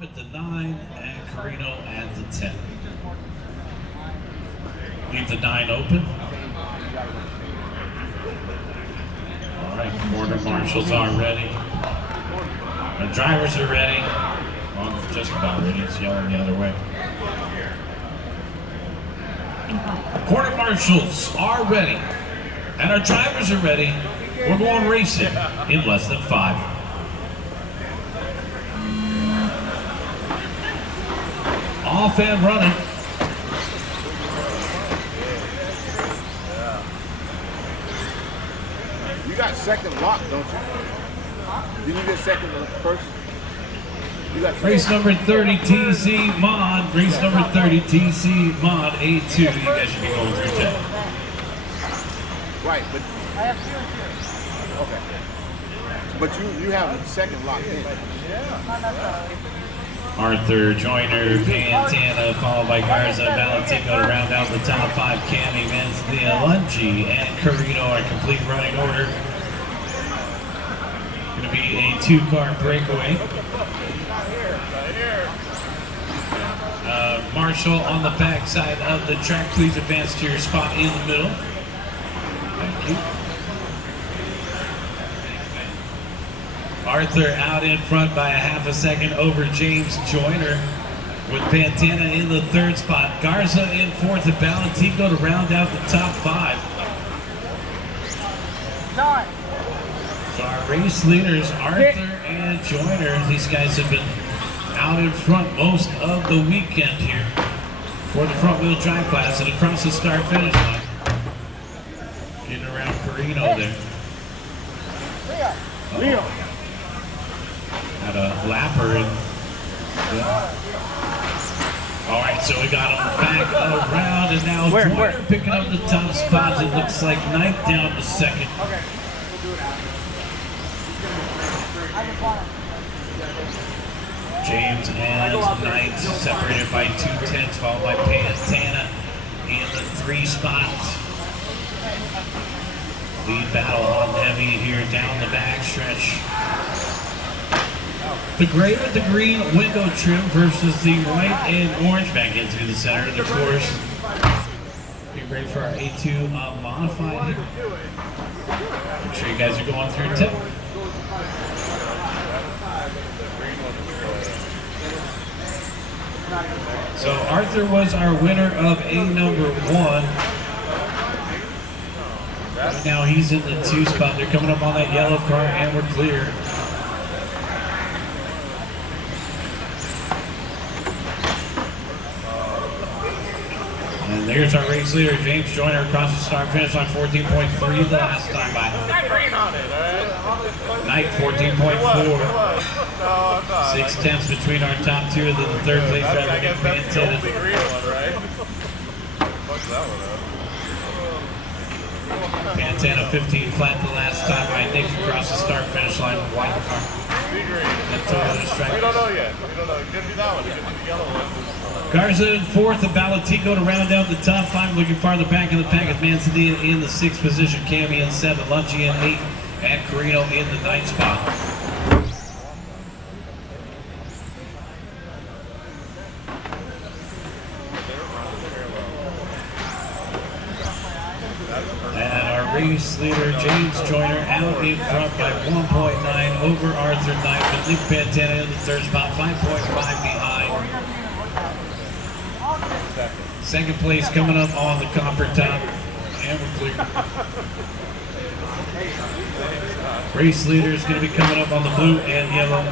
Bob at the 9 and Carino at the 10. Leave the 9 open. All right, quarter marshals are ready. The drivers are ready. Well, just about ready. It's yelling the other way. Quarter marshals are ready. And our drivers are ready. We're going racing in less than 5. Off and running. You got second lock, don't you? Did you get second first? You got race number 30 TC Mod. Race number 30 TC Mod A2. You guys should be going through that. Right, but I have 2 and 2. okay. But you have a second lock in. Arthur, Joyner, Pantana, followed by Garza, Valentino to round out the top 5. Cammy, Manslia, Lungi, and Carino are complete running order. Going to be a 2-car breakaway. Marshall on the back side of the track. Please advance to your spot in the middle. Thank you. Arthur out in front by a half a second over James Joyner, with Pantana in the 3rd spot. Garza in 4th and Valentino to round out the top 5. So our race leaders, Arthur and Joyner, these guys have been out in front most of the weekend here for the front wheel drive class and across the start finish line. Getting around Carino there. Leo. Had a lapper and all right, so we got him back around and now Joyner picking up the top spots. It looks like Knight down to 2nd. Okay. James and Knight separated by 2/10, followed by Pantana in the 3 spots. Lead battle on heavy here down the back stretch. The gray with the green window trim versus the white and orange back into the center of the course. Get ready for our A2 modified here. Make sure you guys are going through tip. So Arthur was our winner of A number 1. Right now he's in the 2 spot. They're coming up on that yellow car and we're clear. And there's our race leader, James Joyner, across the start finish on 14.3 the last time by. Knight 14.4. 6/10 between our top 2 and then the 3rd place driver, Nick Pantana. Pantana 15 flat the last time by Nick across the start finish line with white car. We don't know yet. We don't know. It could be that one. It could be the yellow one. Garza in 4th and Valentino to round out the top 5. Looking farther back in the pack is Mancini in the 6th position. Cammy in 7th. Lungi in 8th. And Carino in the 9th spot. And our race leader, James Joyner, out in front by 1.9 over Arthur Knight, with Nick Pantana in the 3rd spot, 5.5 behind. 2nd place coming up on the copper top, and we're clear. Race leader is going to be coming up on the blue and yellow.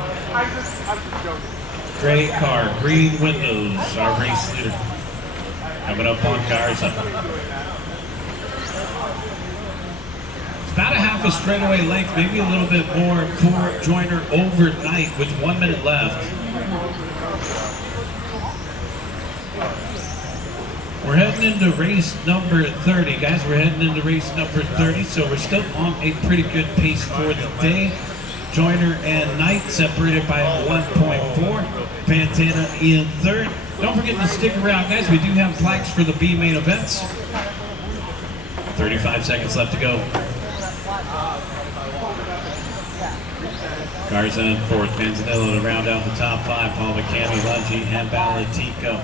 Gray car, green windows, our race leader. Coming up on Garza. About a half a straightaway length, maybe a little bit more for Joyner overnight with 1 minute left. We're heading into race number 30, guys. We're heading into race number 30, so we're still on a pretty good pace for the day. Joyner and Knight separated by 1.4. Pantana in 3rd. Don't forget to stick around, guys. We do have plaques for the B main events. 35 seconds left to go. Garza in fourth, Manzanillo to round out the top five, followed by Cami, Lungi, and Balatico.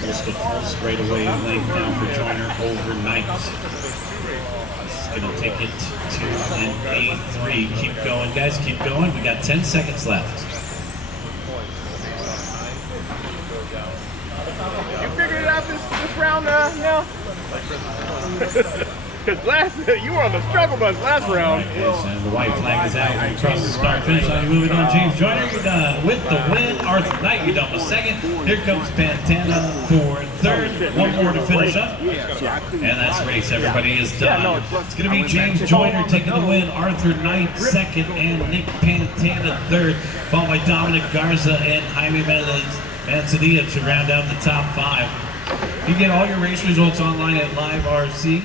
Just a full straightaway lane now for Joyner overnight. This is going to take it to an A3. Keep going, guys, keep going. We got 10 seconds left. You figured it out this round now? Because you were on the struggle bus last round. Yes, and the white flag is out. We cross the start finish line. Moving on, James Joyner, you're done with the win. Arthur Knight, you're done with second. Here comes Pantana for third. One more to finish up. And that's race. Everybody is done. It's going to be James Joyner taking the win. Arthur Knight second, and Nick Pantana third, followed by Dominic Garza and Jaime Manzanillo to round out the top five. You get all your race results online at Live RC.